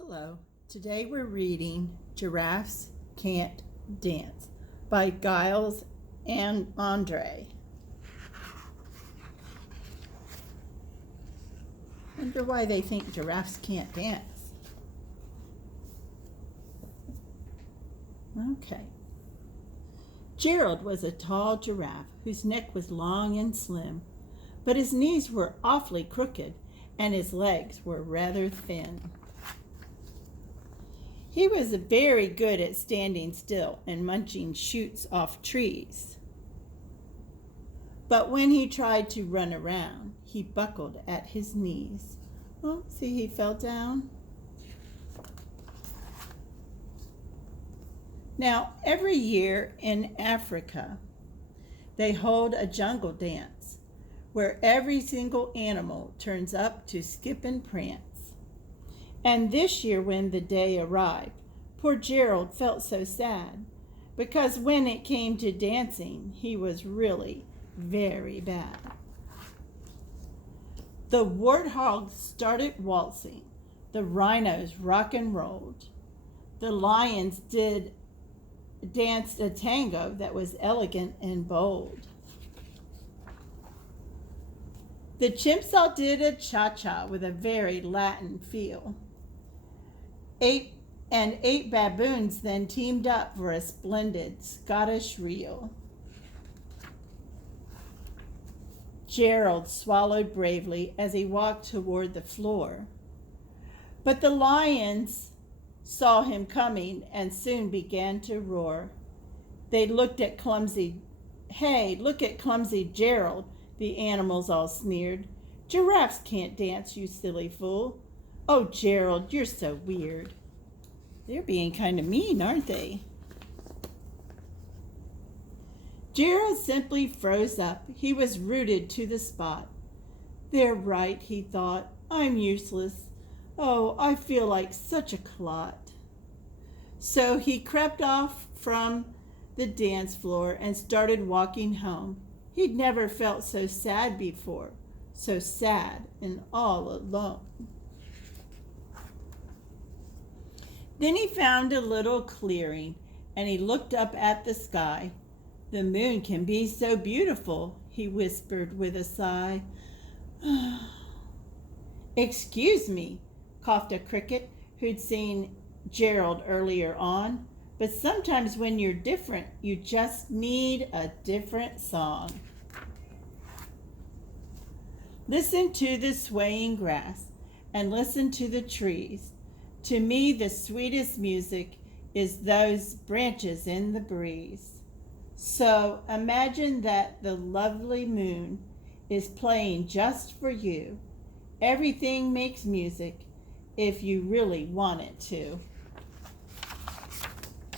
Hello. Today we're reading Giraffes Can't Dance by Giles and Andre. Wonder why they think giraffes can't dance. Okay. Gerald was a tall giraffe whose neck was long and slim, but his knees were awfully crooked and his legs were rather thin. He was very good at standing still and munching shoots off trees. But when he tried to run around, he buckled at his knees. Oh, see, he fell down. Now, every year in Africa, they hold a jungle dance where every single animal turns up to skip and prance. And this year, when the day arrived, poor Gerald felt so sad because when it came to dancing, he was really very bad. The warthogs started waltzing, the rhinos rock and rolled, the lions danced a tango that was elegant and bold. The chimps all did a cha-cha with a very Latin feel. Eight baboons then teamed up for a splendid Scottish reel. Gerald swallowed bravely as he walked toward the floor. But the lions saw him coming and soon began to roar. They looked at clumsy Gerald, the animals all sneered. Giraffes can't dance, you silly fool. Oh, Gerald, you're so weird. They're being kind of mean, aren't they? Gerald simply froze up. He was rooted to the spot. They're right, he thought. I'm useless. Oh, I feel like such a clot. So he crept off from the dance floor and started walking home. He'd never felt so sad before, so sad and all alone. Then he found a little clearing and he looked up at the sky. The moon can be so beautiful, he whispered with a sigh. Excuse me, coughed a cricket who'd seen Gerald earlier on, but sometimes when you're different, you just need a different song. Listen to the swaying grass and listen to the trees. To me, the sweetest music is those branches in the breeze. So imagine that the lovely moon is playing just for you. Everything makes music if you really want it to.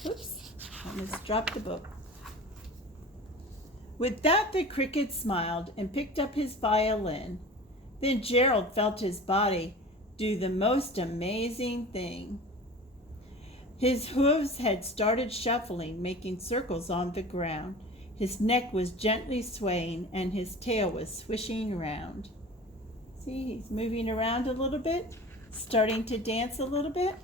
Oops, almost dropped the book. With that, the cricket smiled and picked up his violin. Then Gerald felt his body do the most amazing thing. His hooves had started shuffling, making circles on the ground. His neck was gently swaying and his tail was swishing around. See, he's moving around a little bit, starting to dance a little bit.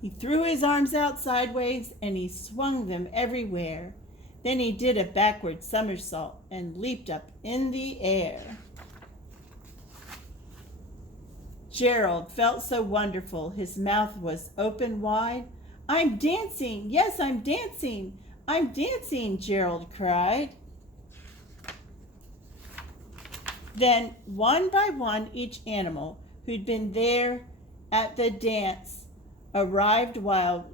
He threw his arms out sideways and he swung them everywhere. Then he did a backward somersault and leaped up in the air. Gerald felt so wonderful, his mouth was open wide. I'm dancing, yes, I'm dancing, Gerald cried. Then, one by one, each animal who'd been there at the dance arrived while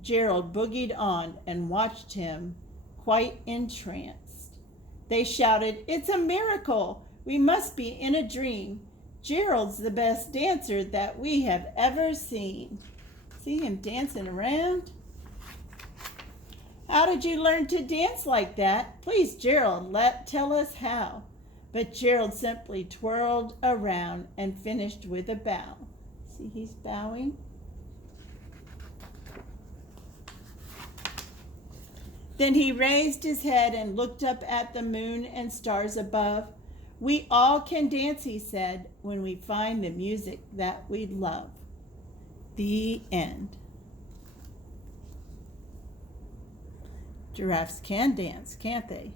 Gerald boogied on and watched him quite entranced. They shouted, "It's a miracle! We must be in a dream. Gerald's the best dancer that we have ever seen." See him dancing around? How did you learn to dance like that? Please, Gerald, tell us how. But Gerald simply twirled around and finished with a bow. See, he's bowing. Then he raised his head and looked up at the moon and stars above. We all can dance, he said, when we find the music that we love. The end. Giraffes can dance, can't they?